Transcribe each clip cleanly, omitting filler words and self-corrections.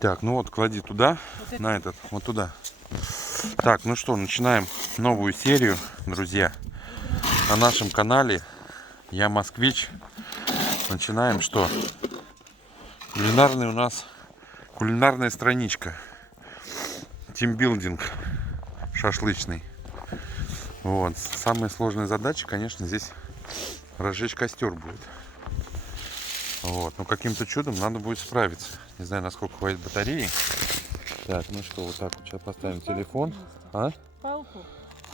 Так, ну вот, клади туда, Вот на этот, вот туда. Так, ну что, начинаем новую серию, друзья. На нашем канале Я Москвич. Начинаем что? Кулинарный у нас, кулинарная страничка. Тимбилдинг шашлычный. Вот. Самая сложная задача, конечно, здесь разжечь костер будет. Вот. Но каким-то чудом надо будет справиться. Не знаю, насколько хватит батареи. Так, ну что, вот так вот сейчас поставим телефон. А? Палку.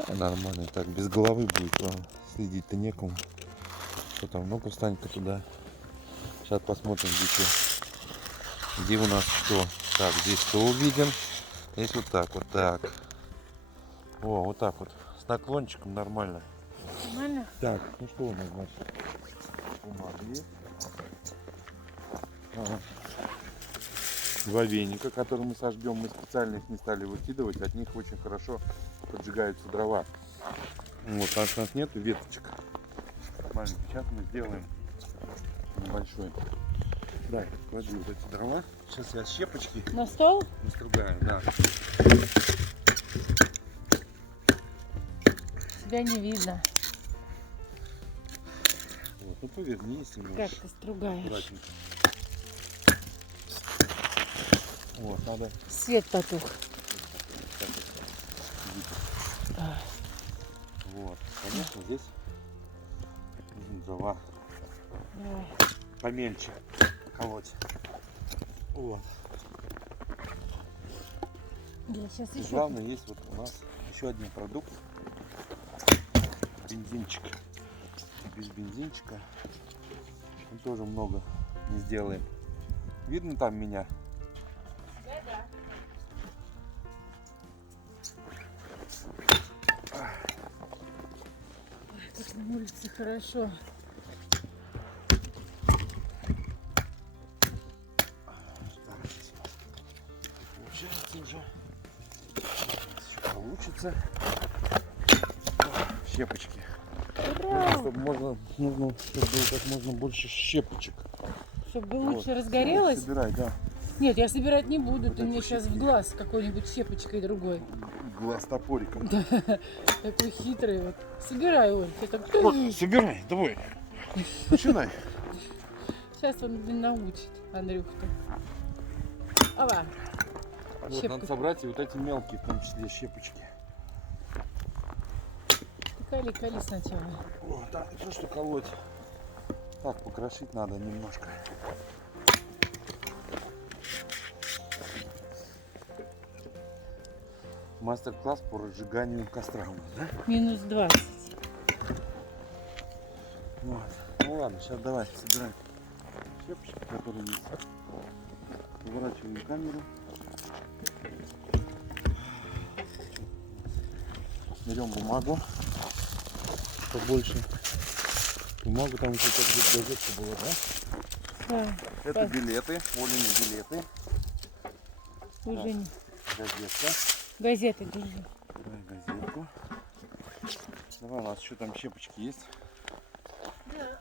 Нормально, так, без головы будет, следить-то некому. Что там, ну-ка встань-ка туда. Сейчас посмотрим, где что. Где у нас что. Так, здесь что увидим. Здесь вот так, вот так. О, вот так вот. С наклончиком нормально. Нормально? Так, ну что у нас, значит? Бумага есть. Ага. Два веника, которые мы сожгем. Мы специально их не стали выкидывать. От них очень хорошо поджигаются дрова. Вот, потому что у нас нету веточек. Маленький. Сейчас мы сделаем небольшой. Да, клади вот эти дрова. Сейчас я щепочки На стол? настругаю, да. Тебя не видно. Вот, ну повернись Как немножко. ты стругаешь? Аккуратненько. Вот, надо. Свет потух. Вот, конечно, здесь нужны дрова Давай. помельче колоть. Вот. Я сейчас И еще. главное, есть вот у нас еще один продукт. Бензинчик. Без бензинчика мы тоже много не сделаем. Видно там меня? Да. Ой, как на улице хорошо. Так, здесь у нас получается уже. Сейчас еще получится. Щепочки. Ура! Чтобы нужно, чтобы было как можно больше щепочек. Чтобы Вот. лучше разгорелось. Собирай, да. Нет, я собирать не буду. Вот Ты мне эти сейчас в щепки. глаз какой-нибудь щепочкой другой. Глаз топориком. Такой хитрый вот. Собирай, Оль. Я так... Вот, собирай, давай. Начинай. Сейчас он меня научит, Андрюха-то. Ава. Вот, Щепка. надо собрать и вот эти мелкие, в том числе щепочки. Ты кали сначала. Вот, так, не то, что колоть. Так, покрошить надо немножко. Мастер-класс по разжиганию костра у нас, да? Минус 20. Вот. Ну ладно, сейчас давай, собираем щепочки, которые есть. Поворачиваем камеру. Берем бумагу побольше. Бумагу там еще как газетка была, да? Да. Это билеты, Олины билеты. Уже не. Газетка. Газеты держи. Давай газетку. Давай, у нас еще там щепочки есть. Да.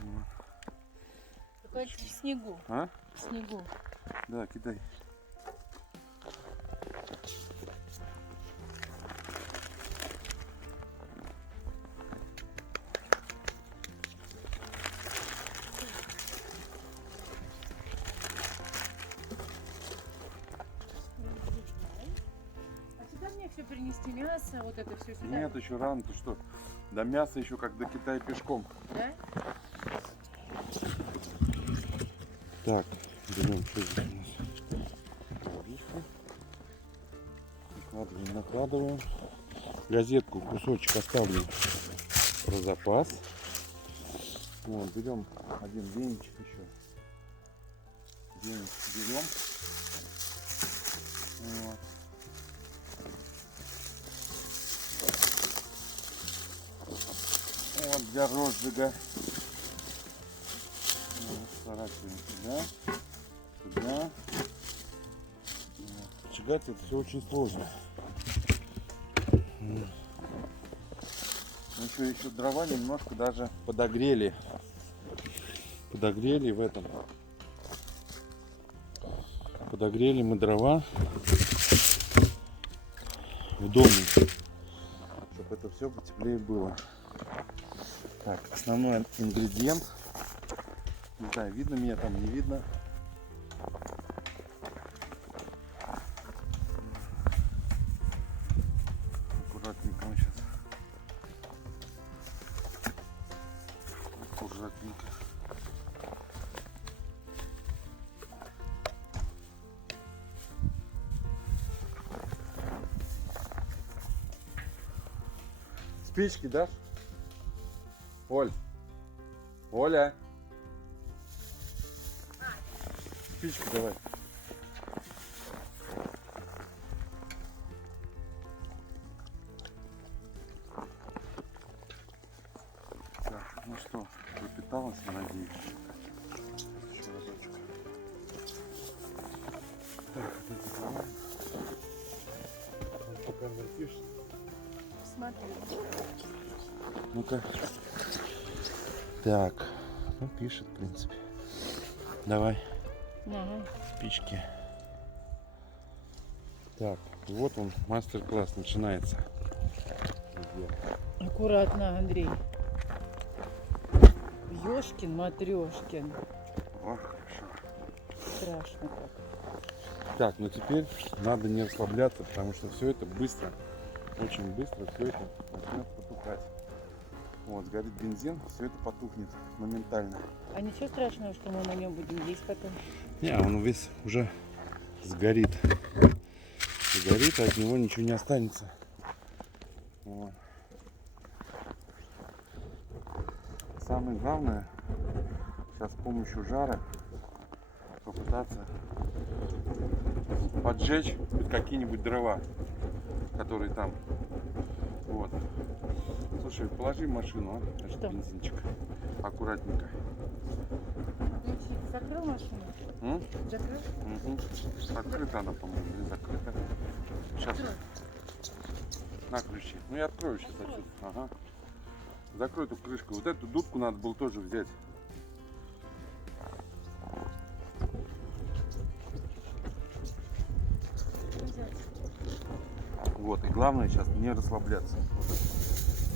Вот. Только в снегу. А? В снегу. Да, кидай. А сюда мне все принести мясо, вот это все сюда. Нет, еще рано, ты что? До мяса еще как до Китая пешком. Да? Так, берем, что здесь у нас? Орешки. Накладываем. Газетку, кусочек оставлю про запас. Вот, берем один венчик еще. Венчик берем. Вот. Вот для розжига. Вот, сворачиваем сюда. Вот. Поджигать это все очень сложно. Ну еще дрова немножко даже подогрели. Подогрели в этом Подогрели мы дрова в доме, чтобы это все потеплее было. Так, основной ингредиент. Не знаю, видно меня там, не видно. Аккуратненько мы сейчас. Аккуратненько. Спички дашь? Оль. Оля. Спички давай. Так, ну что, пропиталась, я надеюсь. Еще разочек. Так, вот эти дрова. Вот пока пишет. Смотри. Ну-ка. Так, ну пишет, в принципе. Давай. Ага. Спички. Так, вот он, мастер-класс начинается. Друзья. Аккуратно, Андрей. Ёшкин, Матрешкин. О, хорошо. Страшно как. Так, ну теперь надо не расслабляться, потому что все это быстро, очень быстро все это начнет потухать. Вот, сгорит бензин, все это потухнет моментально. А ничего страшного, что мы на нем будем есть потом? Не, он весь уже сгорит. Сгорит, а от него ничего не останется. Вот. Самое главное, сейчас с помощью жара попытаться поджечь какие-нибудь дрова, которые там. Вот. Слушай, положи в машину, а? Что? Бензинчик. Аккуратненько. Закрыл машину? М? Закрыл? Угу. Открыта она, по-моему, или закрыта. Сейчас. Открой. На ключи. Ну я открою сейчас отсюда. Ага. Закрой эту крышку. Вот эту дудку надо было тоже взять. Вот, и главное сейчас не расслабляться. Вот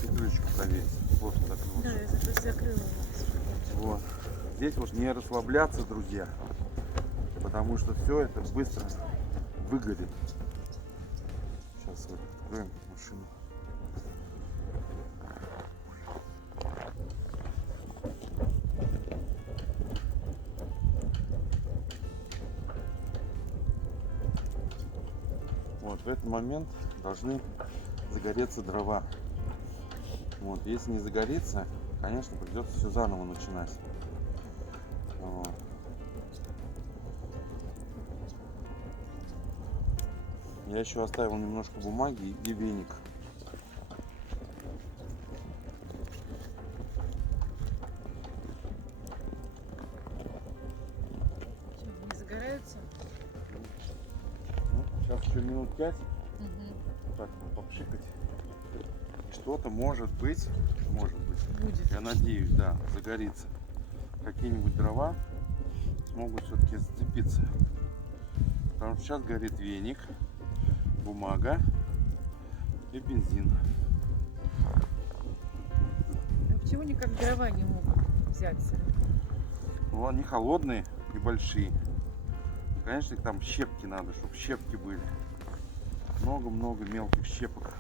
и крышечку проверить. Вот закрыл. Да, я закрыла. Вот. Здесь вот не расслабляться, друзья, потому что все это быстро выгорит. Сейчас вот откроем машину. Вот в этот момент должны загореться дрова. Вот, если не загорится, конечно, придется все заново начинать. Вот. Я еще оставил немножко бумаги и веник. Что, не загораются? Ну, сейчас еще минут 5. Угу. Так, попшикать. И что-то может быть, Будет. я надеюсь, да, загорится. Какие-нибудь дрова смогут все-таки зацепиться. Потому что сейчас горит веник, бумага и бензин. А почему никак дрова не могут взяться? Ну, они холодные и большие. Конечно, их там щепки надо, чтобы щепки были. Много-много мелких щепок.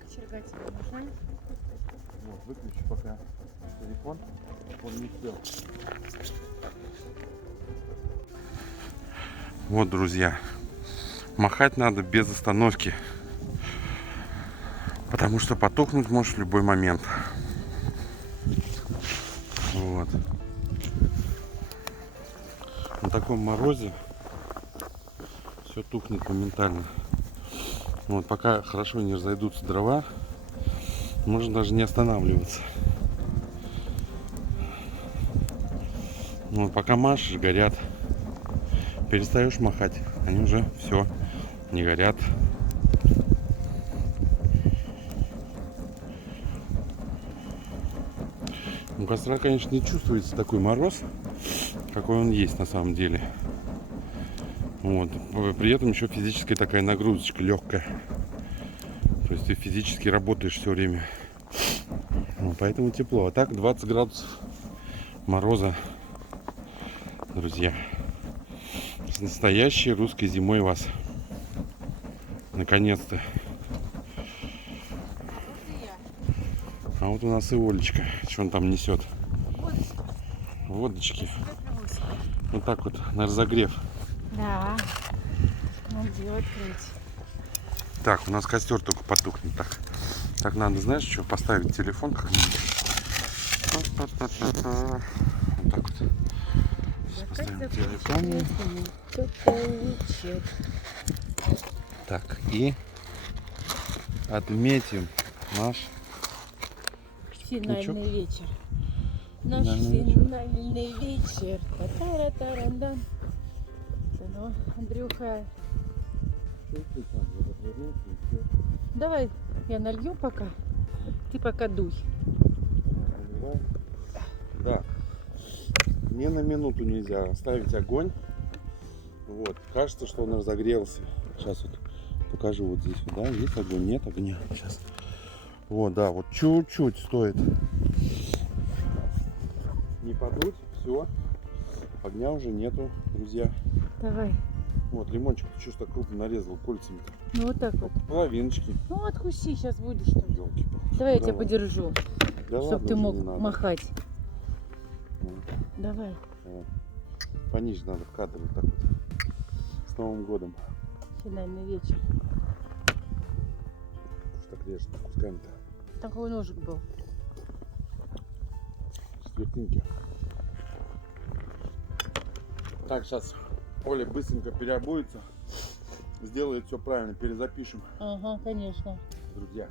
Кочерга тебе нужна? Вот, выключи пока телефон, он не успел. Вот, друзья, махать надо без остановки, потому что потухнуть может в любой момент. Вот. На таком морозе все тухнет моментально. Вот, пока хорошо не разойдутся дрова, можно даже не останавливаться. Вот, пока машешь, горят. перестаешь махать, они уже все не горят. У костра, конечно, не чувствуется такой мороз, какой он есть на самом деле. Вот. При этом еще физическая такая нагрузочка легкая. То есть ты физически работаешь все время. Вот, поэтому тепло. А так 20 градусов мороза, друзья. С настоящей русской зимой вас. Наконец-то. А вот у нас и Олечка. Что он там несет? Водочки. Вот так вот, на разогрев. Да. Надо открыть. Так, у нас костер только потухнет. Так надо, знаешь, что, поставить телефон как-нибудь. Вот так вот. Сейчас поставим телефон. Так, и отметим наш финальный вечер. Наш Финальный финальный вечер. Та-та-ра-та-ра-дан. Ну, Андрюха, давай я налью пока. Ты пока дуй. Да. Ни на минуту нельзя оставить огонь. Вот. Кажется, что он разогрелся. Сейчас вот покажу вот здесь. Да, есть огонь, нет огня. Сейчас. Вот, да, вот чуть-чуть стоит не подуть, все. Огня уже нету, друзья. Давай. Вот, лимончик ты что ж так крупно нарезал кольцами-то? Ну вот так вот. Половиночки. Ну откуси, сейчас будешь. Что ли. Ёлки-палки. Давай я тебя подержу, Да чтобы ладно, ты уже мог не надо. махать. Вот. Давай. Вот. Пониже надо в кадр вот так вот. С Новым годом. Финальный вечер. Что так режет кусками-то? Такой ножик был. Четвертинки. Так, сейчас Оля быстренько переобуется. Сделает все правильно, перезапишем, Ага, конечно. друзья.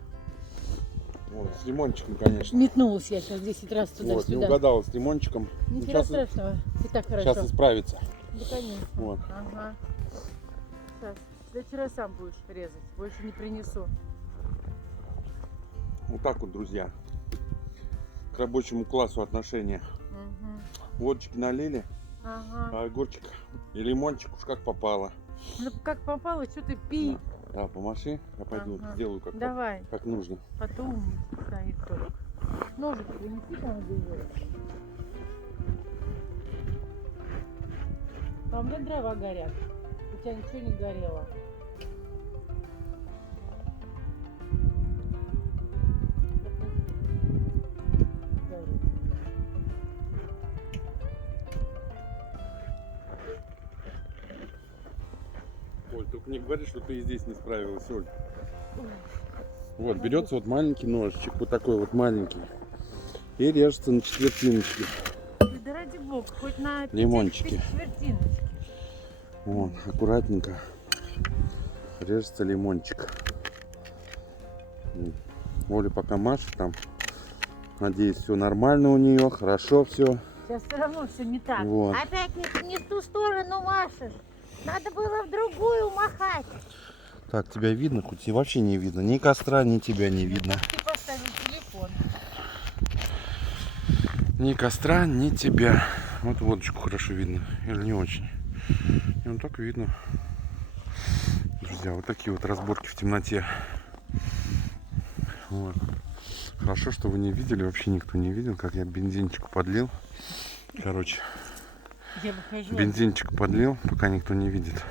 Вот, с лимончиком, конечно. Метнулась я сейчас 10 раз Вот, не туда-сюда. угадала с лимончиком. Ну, Ничего сейчас, страшного, и так хорошо. сейчас исправится. Да, конечно. Вот. Ага. Сейчас. В следующий раз сам будешь резать. Больше не принесу. Вот так вот, друзья. К рабочему классу отношения. Угу. Водочки налили, Ага. а огурчик и лимончик уж как попало. Ну как попало, что ты пи. Да, помаши, я пойду Ага. сделаю как, Давай. как нужно. Потом стоит только. Ножик принеси там где. Там где дрова горят. У тебя ничего не горело. Оль, только не говори, что ты и здесь не справилась, Оль. Вот, берется вот маленький ножичек, вот такой вот маленький. И режется на четвертиночки. Да ради бога, хоть на Лимончики. четвертиночки. Вот, аккуратненько режется лимончик. Оля пока машет там. Надеюсь, все нормально у нее, хорошо все. Сейчас все равно все не так. Вот. Опять не в ту сторону машешь. Надо было в другую махать. Так, тебя видно, хоть и вообще не видно. Ни костра, ни тебя не видно. Ты поставил телефон. Ни костра, ни тебя. Вот водочку хорошо видно. Или не очень. И вот так видно. Друзья, вот такие вот разборки в темноте. Вот. Хорошо, что вы не видели, вообще никто не видел, как я бензинчик подлил. Короче, Я выхожу. бензинчик подлил, пока никто не видит.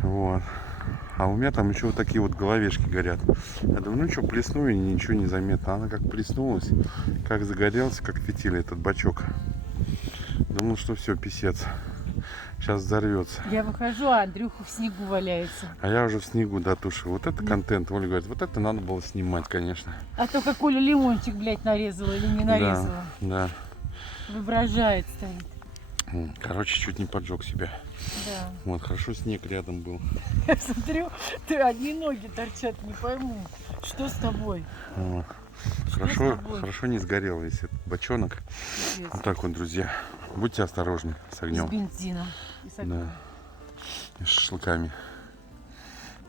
Вот. А у меня там еще вот такие вот головешки горят. Я думаю, ну что, плесну и ничего не заметно. А она как плеснулась, как загорелся, как фитиль этот бачок. Думал, что все, писец. Сейчас взорвется. Я выхожу, а Андрюха в снегу валяется. А я уже в снегу дотушил. Вот это контент. Оля говорит, вот это надо было снимать, конечно. А то как Оля лимончик, блядь, нарезала или не нарезала. Да, Воображает стоит. да. Короче, чуть не поджег себя. Да. Вот, хорошо снег рядом был. Я смотрю, ты одни ноги торчат, не пойму. Что с тобой? Вот. Что с Хорошо, тобой? хорошо не сгорел весь этот бочонок. Пиздец. Вот так вот, друзья. Будьте осторожны с С огнем. бензином. И с огнем. Да. И с шашлыками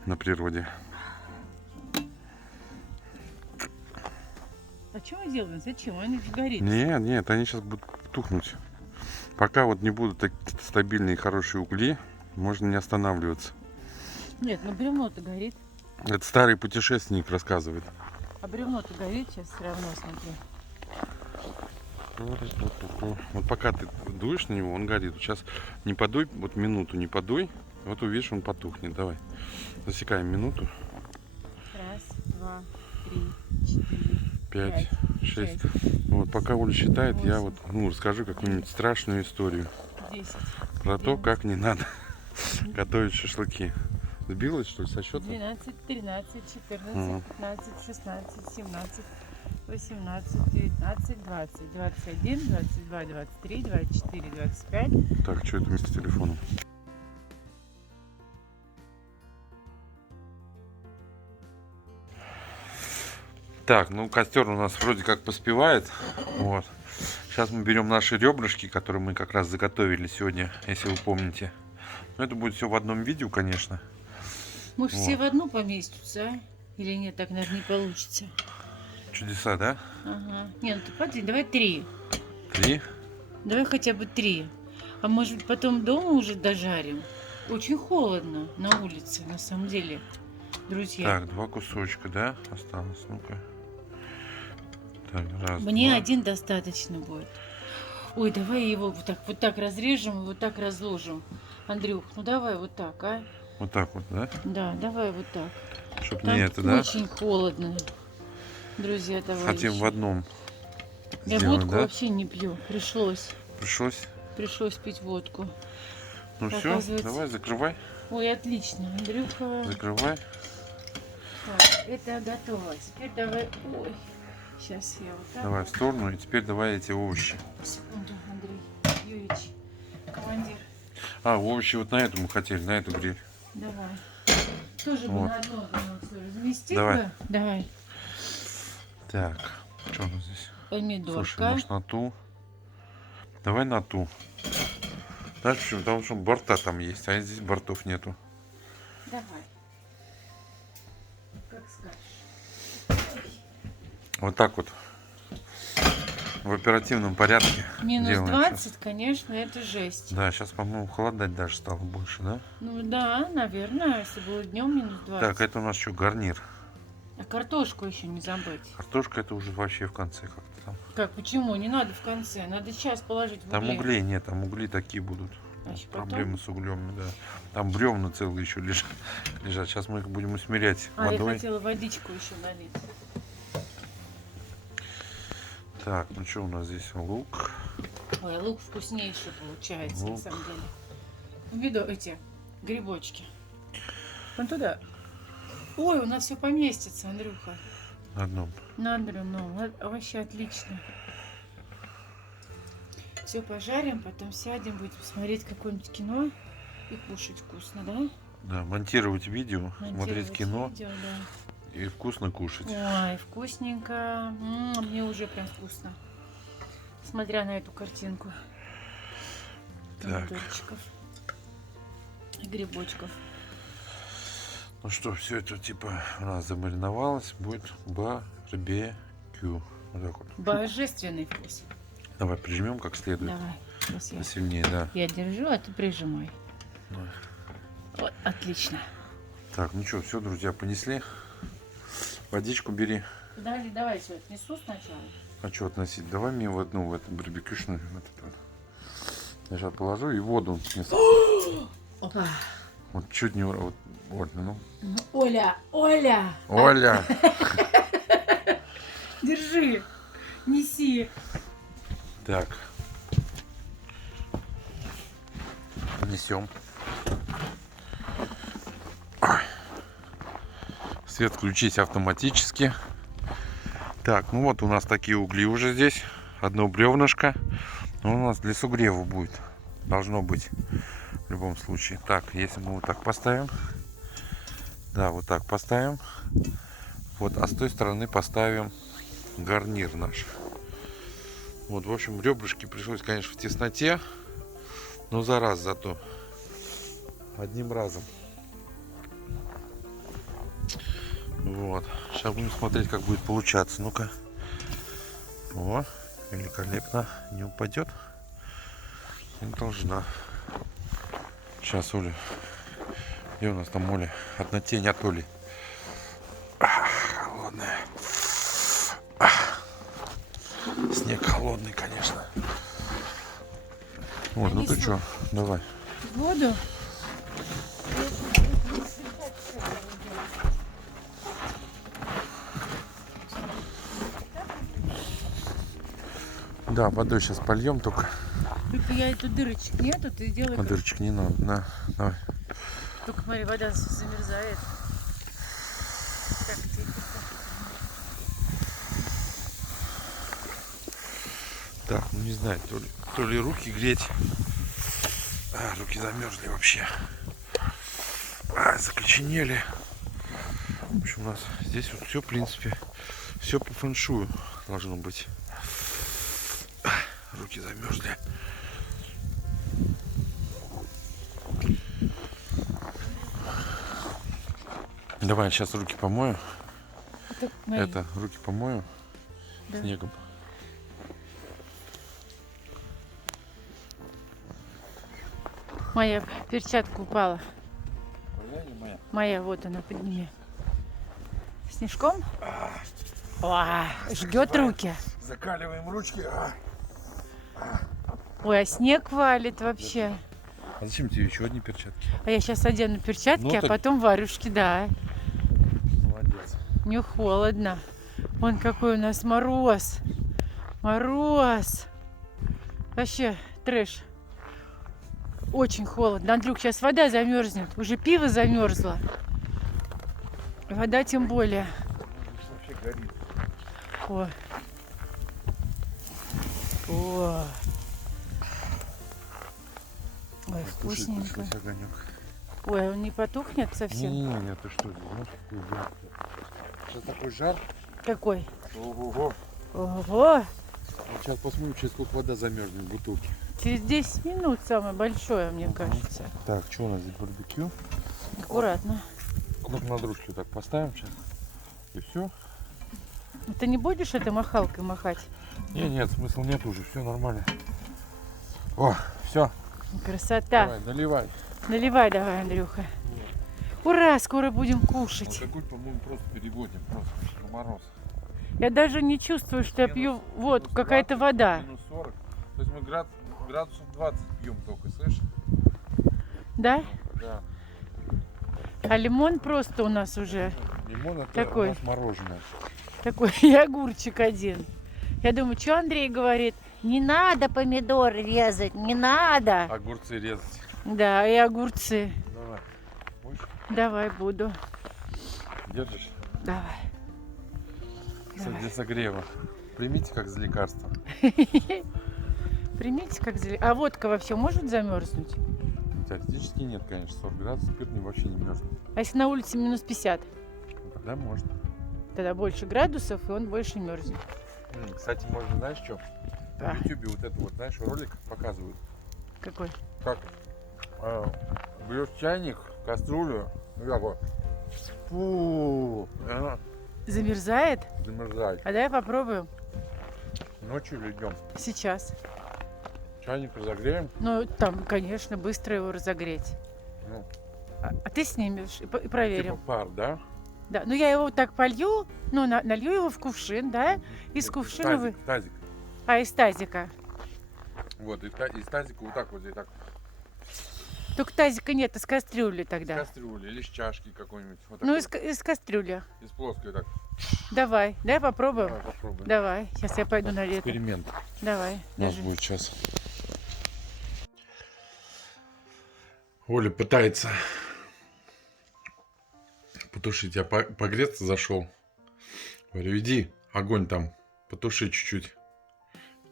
на природе. А что мы делаем? Зачем? Они же горит. Нет, нет, они сейчас будут тухнуть. Пока вот не будут так стабильные хорошие угли, можно не останавливаться. Нет, ну бревно-то горит. Это старый путешественник рассказывает. А бревно-то горит сейчас все равно, смотри. Вот пока ты дуешь на него, он горит. Вот сейчас не подуй, вот минуту не подуй, вот увидишь, он потухнет. Давай. Засекаем минуту. Раз, два, три, четыре, 5, 6. шесть, Вот пока Оля считает, я 8, вот расскажу какую-нибудь страшную историю 10, про то, 11, как не надо готовить шашлыки. Сбилась, что ли, со счета? 12, 13, 14, Ага. 15, 16, 17, 18, 19, 20, 21, 22, 23, 24, 25. Так, что это вместе с телефоном? Так, ну костер у нас вроде как поспевает. Вот. Сейчас мы берем наши ребрышки, которые мы как раз заготовили сегодня, если вы помните. Но это будет все в одном видео, конечно. Может, Вот. все в одну поместятся, а? Или нет, так, наверное, не получится. Чудеса, да? Ага. Не, ну ты подожди, давай 3. 3. Давай хотя бы 3. А может быть, потом дома уже дожарим? Очень холодно на улице, на самом деле, друзья. Так, 2 кусочка, да? Осталось. Ну-ка. Так, раз, Мне 2. 1 достаточно будет. Ой, давай его вот так разрежем и вот так разложим. Андрюх, ну давай вот так, а? Вот так вот, да? Да, давай вот так. Чтоб Там не это, да? очень холодно, друзья, товарищи. Хотим в одном Я сделать, водку да? вообще не пью. Пришлось. Пришлось пить водку. Ну все, Оказывается. давай, закрывай. Ой, отлично, Андрюха. Закрывай. Так, это готово. Теперь давай... Ой, сейчас я вот так. Давай в сторону. И теперь давай эти овощи. Секунду, Андрей Юрьевич, командир. А, овощи вот на эту мы хотели, на эту гриль. Давай. Тоже бы Вот. на одно все разместить Давай. бы. Давай. Так, что у нас здесь? Помидорка. Слушай, может на ту? Давай на ту. Знаешь почему? Потому что борта там есть, а здесь бортов нету. Давай. Как скажешь. Вот так вот. В оперативном порядке Минус делаем 20, сейчас. конечно, это жесть. Да, сейчас, по-моему, холодать даже стало больше, да? Ну да, наверное, если было днем минус 20. Так, это у нас что, гарнир. А картошку еще не забыть. Картошка это уже вообще в конце как-то там. Как, почему? Не надо в конце. Надо сейчас положить в Там угли. углей нет, там угли такие будут. Значит, потом? Проблемы с углем, да. Там бревна целые еще лежат. Сейчас мы их будем усмирять А, я водой. хотела водичку еще налить. Так, ну что у нас здесь? Лук. Ой, лук вкуснейший получается, на Лук. самом деле. Помидоры эти, грибочки. Вон туда. Ой, у нас все поместится, Андрюха. На одном. На ну, вообще отлично. Все пожарим, потом сядем, будем смотреть какое-нибудь кино и кушать вкусно, да? Да, монтировать видео, смотреть Монтировать кино видео, да. и вкусно кушать. Ой, вкусненько. Мне уже прям вкусно. Смотря на эту картинку. Так. Помидорчиков. И грибочков. Ну что, все это типа у нас замариновалось, будет барбекю. Вот так вот. Божественный вкус. Давай прижмем как следует. Давай. Сейчас я, Сильнее, да. я держу, а ты прижимай. Давай. Вот, отлично. Так, ну что, все, друзья, понесли. Водичку бери. Подожди, давай все отнесу сначала. А что относить? Давай мне в одну, в эту барбекюшную. Вот эту вот. Я сейчас положу и воду несу. Опа. Вот чуть не... Вот, вот, ну. Оля, Оля! Оля! Держи, неси. Так. Несем. Ой. Свет включись автоматически. Так, ну вот у нас такие угли уже здесь. Одно бревнышко. Но у нас для сугрева будет. Должно быть. В любом случае. Так, если мы вот так поставим. Да, вот так поставим. Вот, а с той стороны поставим гарнир наш. Вот, в общем, ребрышки пришлось, конечно, в тесноте. Но за раз зато. Одним разом. Вот. Сейчас будем смотреть, как будет получаться. Ну-ка. О, великолепно. Не упадет. Не должна. Сейчас, Оля. Где у нас там Оля? Одна тень от Оли. Холодная. Снег холодный, конечно. Вот, ну ты что, давай. Воду. Да, водой сейчас польем только. Только я эту дырочек нету, ты делай. Дырочек не надо. На, давай. Только смотри, вода замерзает. Так, тихо. Так, ну не знаю, то ли руки греть. Руки замерзли вообще. Закоченели. В общем, у нас здесь вот все, в принципе, все по фэншую должно быть. Руки замерзли. Давай, сейчас руки помою. Это руки помою, да, снегом. Моя перчатка упала. Моя или моя? Моя, вот она, подними. Снежком? О, жгет руки. Закаливаем ручки. Ой, а снег валит вообще. А зачем тебе еще одни перчатки? А я сейчас одену перчатки, Ну, а так... потом варюшки, да. Молодец. Не холодно. Вон какой у нас мороз. Мороз. Вообще трэш. Очень холодно. Андрюк, сейчас вода замерзнет. Уже пиво замерзло. Вода тем более. Вообще горит. О. О. Ой, вкусненько. Огонек. Ой, он не потухнет совсем? Не, ты что, сейчас такой жар. Какой? Ого-го. Ого. Сейчас посмотрим, через сколько вода замерзнет в бутылке. Через 10 минут самое большое, мне кажется. Так, что у нас здесь барбекю? Аккуратно. Ну-ка на дружке так поставим сейчас. И все. Ты не будешь этой махалкой махать? Нет, смысла нет уже, все нормально. О, все. Красота. Давай, наливай. Наливай давай, Андрюха. Ура, скоро будем кушать. Вот такой, по-моему, просто переводим, просто на мороз. Я даже не чувствую, что я пью вот минус какая-то 20, вода. Минус 40. То есть мы градусов 20 пьем только, слышишь? Да? Да. А лимон просто у нас уже Лимон это такой. у нас мороженое. Такой и огурчик один. Я думаю, что Андрей говорит? Не надо помидоры резать, не надо. Огурцы резать. Да, и огурцы. Давай. Будешь? Давай, буду. Держишь? Давай. Для согрева. Примите как за лекарство. Примите, как зелень. А водка вообще может замерзнуть? Теоретически нет, конечно. 40 градусов спирт вообще не мерзнет. А если на улице минус 50? Ну, тогда можно. Тогда больше градусов, и он больше мерзнет. Кстати, можно, знаешь, что? Да. На YouTube вот это вот, знаешь, ролик показывают. Какой? Как берешь чайник, кастрюлю, ну как вот. Фу, она Замерзает? замерзает. А давай попробуем Ночью или днем. сейчас. Чайник разогреем. Ну, там, конечно, быстро его разогреть. Ну, А ты снимешь и проверим. типа пар, да? Да, ну я его так полью, ну, налью его в кувшин, да? Из Нет, кувшина вы... тазик. А, из тазика. Вот, из тазика вот так вот здесь так. Только тазика нет, из кастрюли С тогда. кастрюли или с чашки какой-нибудь. Вот Ну, такой. из кастрюли. Из плоской так. Давай попробуем. Давай попробуем. Давай, сейчас я пойду на лето. Эксперимент. Давай, У нас держи. будет сейчас. Оля пытается потушить. Я погреться зашел. Говорю, иди, огонь там потуши чуть-чуть.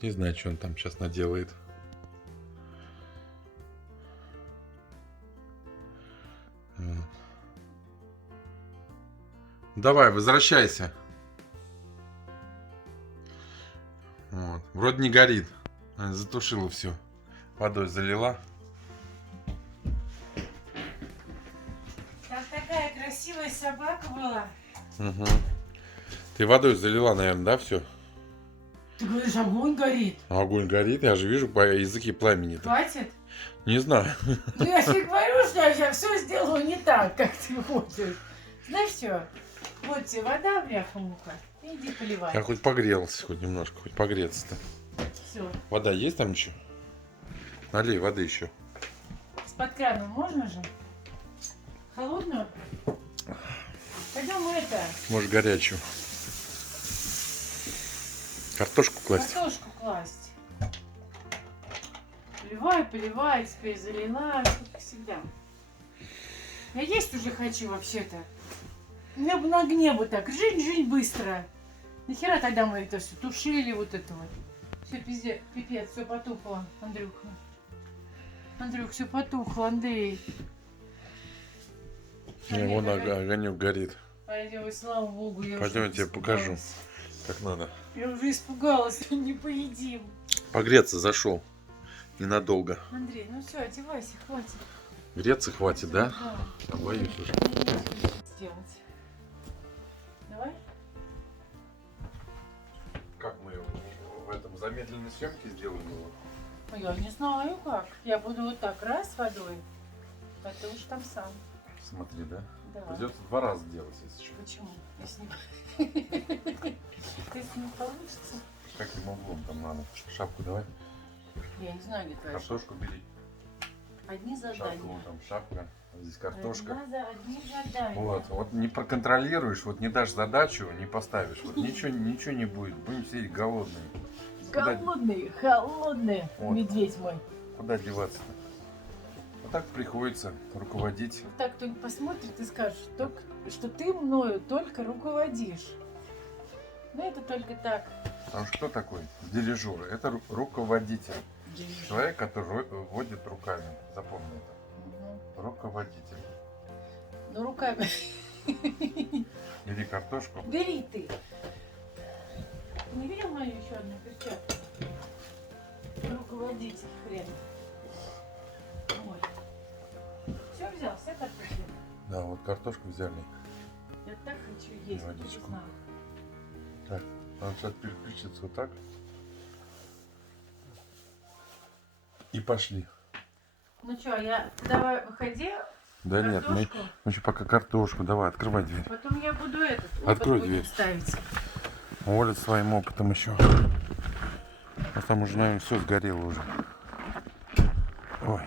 Не знаю, что он там сейчас наделает. Давай, возвращайся. Вот. Вроде Вот не горит. Затушила все. Водой залила. Там такая красивая собака была. Угу. Ты водой залила, наверное, да, все? Ты говоришь, огонь горит. Огонь горит, я же вижу по языке пламени. Хватит? Не знаю. Ну я тебе говорю, что я все сделала не так, как ты хочешь. Знаешь что? Вот тебе вода, бляха-муха. Иди поливай. Я хоть погрелся, хоть немножко, хоть погреться-то. Все. Вода есть там еще? Налей воды еще. С-под крана можно же? Холодную? Пойдем это, Может, горячую. Картошку класть. картошку класть. Поливай, поливай, теперь залила, как всегда. Я есть уже хочу вообще-то. У меня бы на огне бы так, жить быстро. Нахера тогда мы это все тушили, вот это вот. Все пиздец, пипец, все потухло, Андрюха. Андрюх, все потухло, Андрей. Вон огонек горит. Пойдем, слава богу, я Пойдем, уже я тебе покажу, испугалась. как надо. Я уже испугалась, не поедим. Погреться зашел. Ненадолго. Андрей, ну все, одевайся, хватит. Греться хватит, да? Да. Я боюсь уже. Сделать. Давай. Как мы в этом замедленной съемке сделаем его? Ну, я не знаю как. Я буду вот так раз водой, а ты уж там сам. Смотри, да? Да. Придется 2 раза делать, если что. Почему? Если Если не получится. Каким углом там надо? Шапку давай. Я не знаю, где твоя шапка. Картошку бери. Одни Шапку, задания. вон там шапка. Здесь картошка. Одни задания. Вот не проконтролируешь, вот не дашь задачу, не поставишь. Вот ничего не будет. Будем сидеть голодные. Голодный, холодный Вот. медведь мой. Куда деваться-то? Вот так приходится руководить. Вот так кто-нибудь посмотрит и скажет, что ты мною только руководишь. Но это только так. Потому что кто такой дирижер? Это руководитель. Человек, который водит руками. Запомни это. Руководитель. Ну руками. Бери картошку. Бери ты. Ты не видел мою еще одну перчатку? Руководитель хрен. Вот. Все взял, все картошки. Да, вот картошку взяли. Я так хочу есть. Водичку. не знаю. Так, надо сейчас переключиться вот так. И пошли. Ну что, я давай выходи. Да нет, мы еще пока картошку. Давай, открывай дверь. Потом я буду этот. Открой опыт дверь. будем ставить. Оля своим опытом еще. А там уже, наверное, все сгорело уже. Ой.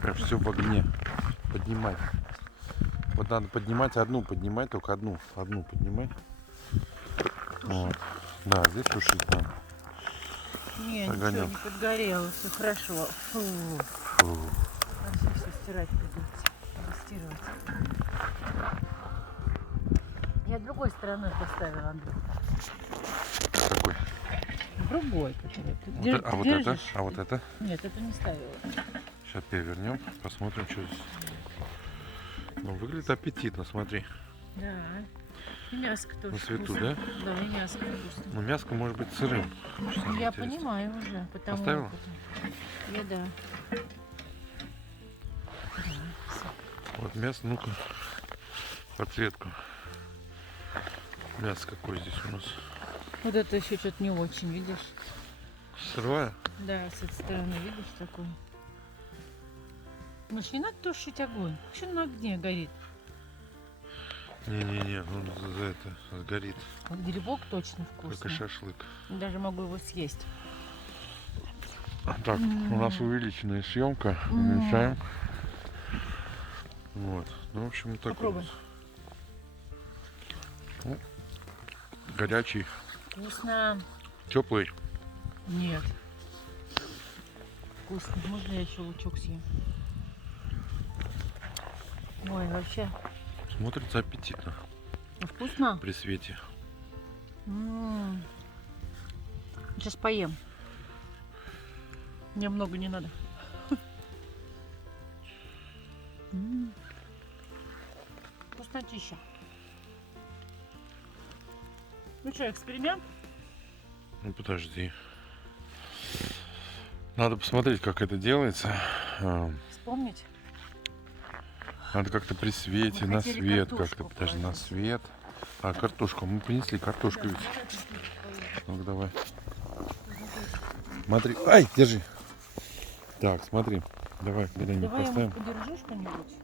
Прям все в огне. Поднимай. Вот надо поднимать одну, поднимай, только одну. Одну поднимай. Вот. Да, здесь тушить надо. Не, Огонёк. ничего, не подгорело, все хорошо. Фу. Фу. А все стирать придется. Надо стирать. Я другой стороной поставила, Андрей. Какой? Другой. который. Ты Вот дер- а вот это? держишь? А вот это? Нет, это не ставила. Сейчас перевернем, посмотрим, что здесь. Ну, выглядит аппетитно, смотри. Да. И мяско тоже На свету, вкусно. да? Да, и мяско вкусно. Но мяско может быть сырым. Что Я интересно. понимаю уже, потому Поставила? Я да. Вот мясо, ну-ка, подсветку. Мясо какое здесь у нас? Вот это еще что-то не очень, видишь? Сырое? Да, с этой стороны, видишь, такое. Ну ж не надо тушить огонь. Что на огне горит? Не-не-не, он за это сгорит. Вот грибок точно вкусный. Только шашлык. Даже могу его съесть. Так, у нас увеличенная съемка. Уменьшаем. Вот. Ну, в общем, такой. Попробуй. Ну, горячий, Вкусно. теплый. Нет. Вкусно. Можно я еще лучок съем? Ой, вообще. Смотрится аппетитно Вкусно? при свете. Сейчас поем. Мне много не надо. Вкуснотища. Ну что, эксперимент? Ну подожди. Надо посмотреть, как это делается. Вспомнить? Надо как-то при свете, Мы на хотели свет, картошку как-то даже на положить. свет. А, картошку. Мы принесли картошку ведь. Ну давай. Смотри. Ай, держи. Так, смотри. Давай куда-нибудь Давай я поставим. вот подержу что-нибудь.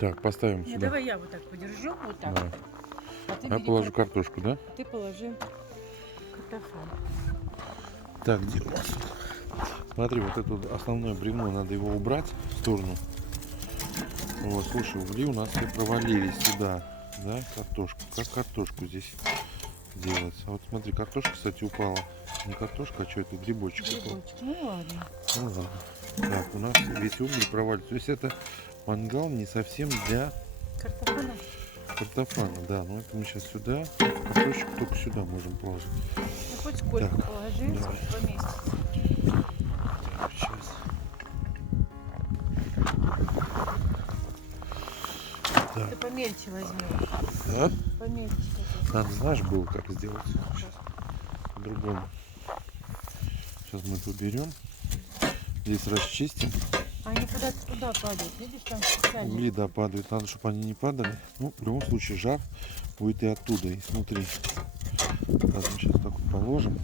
Так, поставим Не, сюда. давай я вот так подержу, вот так. Давай. А ты Я бери положу картошку, да? Ты положи картофан. Так, где у нас? Смотри, вот это вот основное бревно, надо его убрать в сторону. Вот, слушай, угли у нас все провалились сюда, да, картошку. Как картошку здесь делать? А вот смотри, картошка, кстати, упала. Не картошка, а что это, грибочек упал. Грибочек. Ну ладно. Ну ладно. Так, у нас весь уголь провалится. То есть это мангал не совсем для Картофана. картофана, да. Но это мы сейчас сюда, картошечку только сюда можем положить. Ну хоть сколько Так, положи, давай. сколько поместится. Так, сейчас. Так, Ты помельче возьми. да? Помельче. Надо, знаешь, было как сделать. Сейчас по-другому. Сейчас мы это уберем. Здесь расчистим. Они куда-то туда падают. Видишь, там специально. Угли, да, падают. Надо, чтобы они не падали. Ну, в любом случае, жар будет и оттуда, и снутри. Так, мы сейчас так вот положим.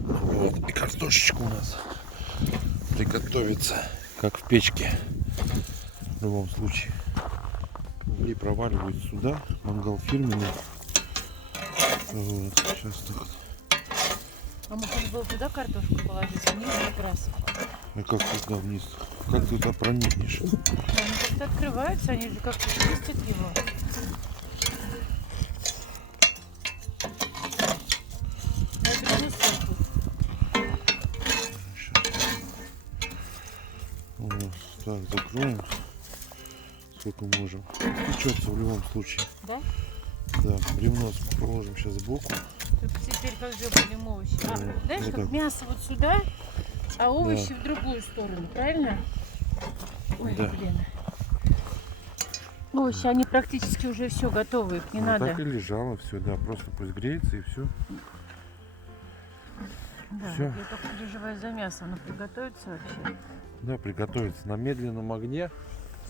Вот. И картошечка у нас приготовится, как в печке. В любом случае. Угли проваливают сюда. Мангал фирменный. Вот. Сейчас так. А можно было туда картошку положить, вниз как раз. А как туда вниз? Как ты туда проникнешь? Они как-то открываются, они же как-то чистят его. Я беру сверху. Сейчас. Вот. Так, закроем. Сколько можем. Печется в любом случае. Да? Да, бревно положим сейчас сбоку. Только теперь как же будем овощи? А, знаешь, вот как так. мясо вот сюда, а овощи в другую сторону, правильно? Ой, Да. блин. Овощи, они практически уже все готовы, их не Ну, надо. так и лежало все, да. Просто пусть греется и все. Да, всё. я только переживаю за мясо, оно приготовится вообще. Да, приготовится на медленном огне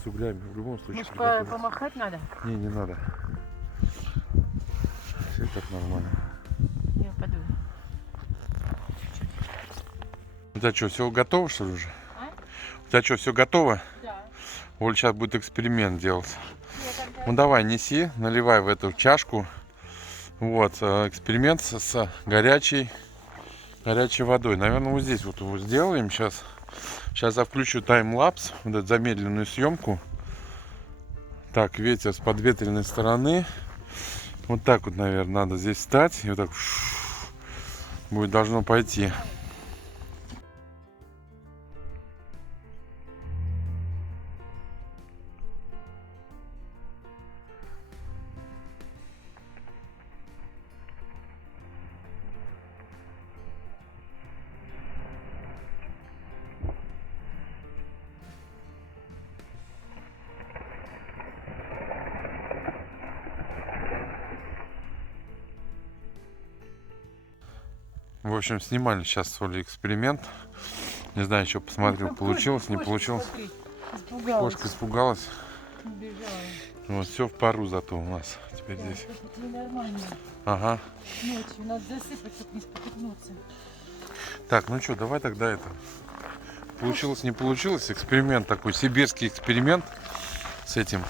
с углями. В любом случае Может, приготовится. помахать надо? Не надо. Все так нормально. Я подую. У тебя что, все готово, что ли, уже? А? У тебя что, все готово? Да. Оль сейчас будет эксперимент делать. Я тогда... Ну давай, неси, наливай в эту чашку. Вот, эксперимент с горячей водой. Наверное, вот здесь вот его сделаем сейчас. Сейчас я включу таймлапс, вот эту замедленную съемку. Так, ветер с подветренной стороны. Вот так вот, наверное, надо здесь встать. И вот так будет должно пойти. В общем, снимали сейчас с Олей эксперимент. Не знаю, что посмотрел, получилось, не получилось. Испугалась. Кошка испугалась. Убежала. Вот, все в пару зато у нас теперь Да, здесь. это ненормально. Ага. Ночью надо засыпать, чтобы не споткнуться. Так, ну что, давай тогда это. Получилось, не получилось. Эксперимент такой, сибирский эксперимент с этим,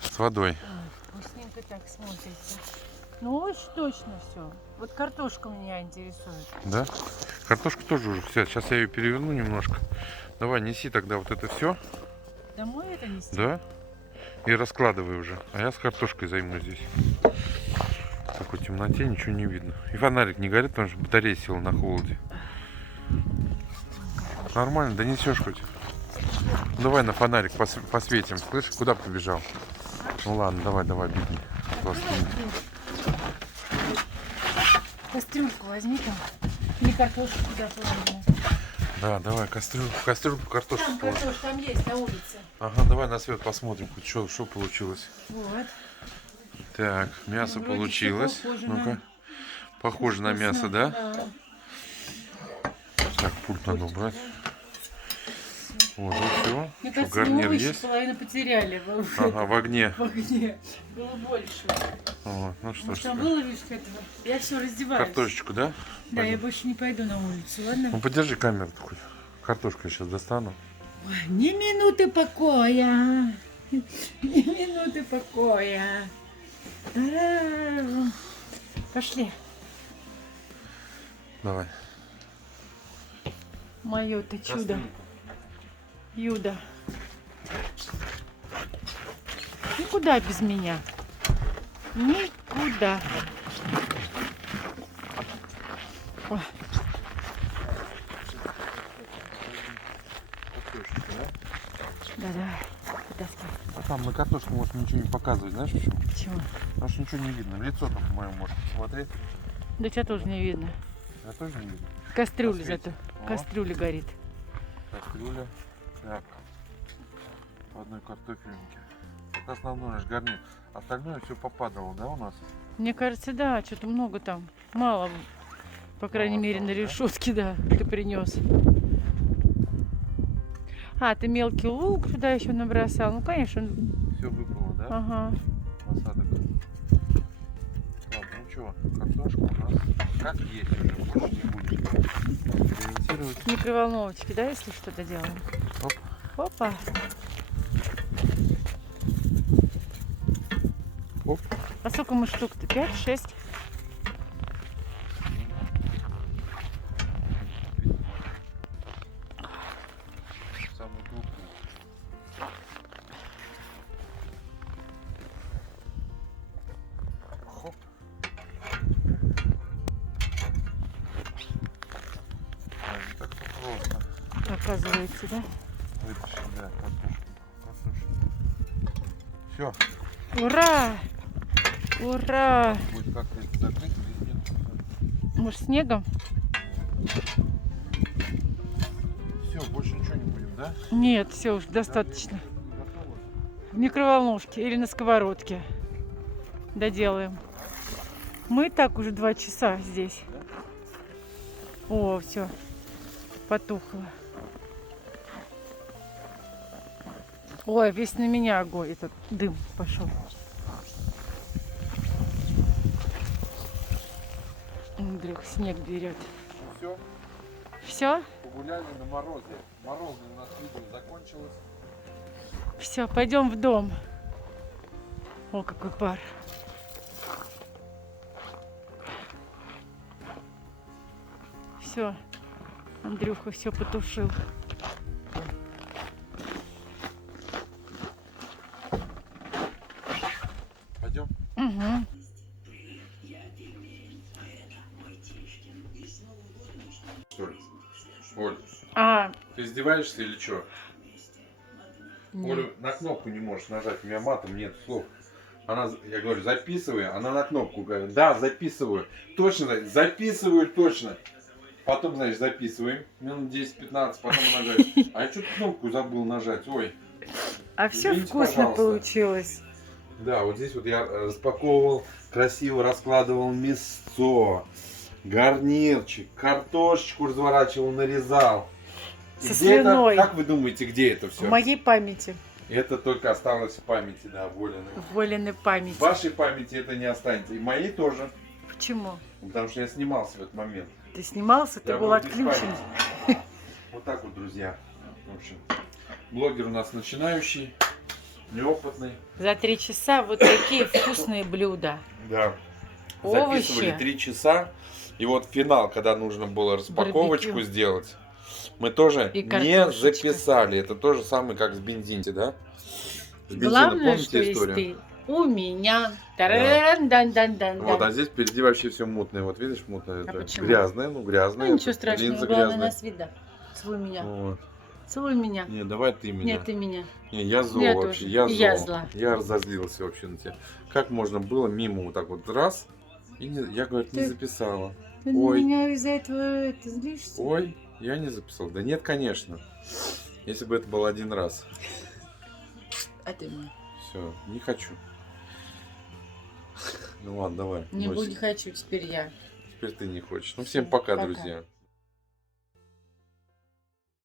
с водой. Ой, вкусненько так смотрится. Ну, очень точно все. Вот картошка меня интересует. Да? Картошка тоже уже все. Сейчас я ее переверну немножко. Давай, неси тогда вот это все. Домой это нести? Да? И раскладывай уже. А я с картошкой займусь здесь. В такой темноте ничего не видно. И фонарик не горит, потому что батарея села на холоде. Нормально, донесешь хоть. Ну, давай на фонарик посветим. Слышь, куда побежал? Ну ладно, давай, беги. Кастрюльку возьми там. Или картошку туда положим. Да, давай, кастрюльку картошку Там положим. картошка, там есть на улице. Ага, давай на свет посмотрим, хоть что получилось. Вот. Так, мясо Вроде получилось. всё похоже Ну-ка. на- Похоже на мясо, да? Да. Так, пульт надо убрать. Вот, и все. Мне Что, кажется, мы гарнир овощи есть? половину потеряли Ага, в огне. в огне. Было больше. Вот, ну что Может, ж. там было видишь этого? Я все раздеваюсь. Картошечку, да? Да, я Пойдем. больше не пойду на улицу, ладно? Ну подержи камеру хоть. Картошку я сейчас достану. Ой, ни минуты покоя. Ни минуты покоя. Та-дам. Пошли. Давай. Мое-то чудо. Юда. Никуда без меня. Никуда. Ой, Картошечка, да? да-да. Вытаскивай. А там на картошку может ничего не показывать, знаешь почему? Почему? Потому что ничего не видно. В лицо там мое может посмотреть. Да тебя тоже не видно. Я тоже не вижу. Кастрюля Посвети. зато. О. Кастрюля горит. Кастрюля. Так. По одной картофельнике. Это основной наш гарнир. Остальное все попадало, да, у нас? Мне кажется, да, что-то много там. Мало. По крайней Мало мере, на осталось, да? решетке, да, ты принес. А, ты мелкий лук туда еще набросал. Ну, конечно. Все выпало, да? Ага. Осадок. Так, ну что, картошка у нас как есть уже, больше не будем экспериментировать. В микроволновочке, да, если что-то делаем? Оп. Опа. Оп. А сколько мы штук-то? 5-6? Самый крупный. Хоп. Не так просто. Оказывается, да? Вытащим, да, картошку. Все, Ура! Ура! будет как-то это закрыть или нет? Может, снегом? Все, больше ничего не будем, да? Нет, все уже достаточно. Готово? В микроволновке или на сковородке доделаем. Мы и так уже 2 часа здесь. О, все, потухло. Ой, весь на меня огонь, этот дым пошел. Андрюх, снег берет. Ну все, Все, погуляли на морозе. Морозное у нас видео закончилось. все, пойдем в дом. О, какой пар. Все, Андрюха все потушил. Пойдем. Угу. Что ли? Оль, А, ты издеваешься или что? нет. Оля на кнопку не можешь нажать, у меня матом нет слов. Она, я говорю, записывай, она на кнопку говорит, да, записываю. Точно, записываю точно. Потом, значит, записываем, минут 10-15, потом она говорит, а я что-то кнопку забыл нажать, ой. А все Извините, вкусно пожалуйста. получилось. Да, вот здесь вот я распаковывал, красиво раскладывал мясцо, гарнирчик, картошечку разворачивал, нарезал. И Со где это, слюной. как вы думаете, где это В все? моей памяти. Это только осталось в памяти, да, Волиной. В Волиной В памяти. вашей памяти это не останется. И моей тоже. Почему? Потому что я снимался в этот момент. Ты снимался, ты Я был был без отключен. памяти. Вот так вот, друзья. В общем, блогер у нас начинающий, неопытный. За 3 часа вот такие вкусные блюда. Да. Овощи. Записывали 3 часа. И вот финал, когда нужно было распаковочку Барбекю. сделать, мы тоже И не картошечка. записали. Это то же самое, как с бензине, да? С бензином, Главное, что помните есть историю? ты у меня. Тараран-дан-дан-дан-дан. Вот, а здесь впереди вообще все мутное. Вот видишь, мутное. А это почему? грязное, ну грязное. Ну ничего это страшного, линза главное грязная. нас видно. Целуй меня. Вот. Целуй меня. Не, давай ты меня. Нет, ты меня. Не, я зол Я вообще. тоже. Я И зол. я зла. Я разозлился вообще на тебя. Как можно было мимо вот так вот раз и не, я, говорит, не Ты- записала. Ты Ой. на меня из-за этого ты злишься? Ой, я не записал. Да нет, конечно. Если бы это был один раз. А ты мне. Все, не хочу. Ну ладно, давай. Не Носик. буду, хочу теперь я. Теперь ты не хочешь. Ну всем пока, Пока. друзья.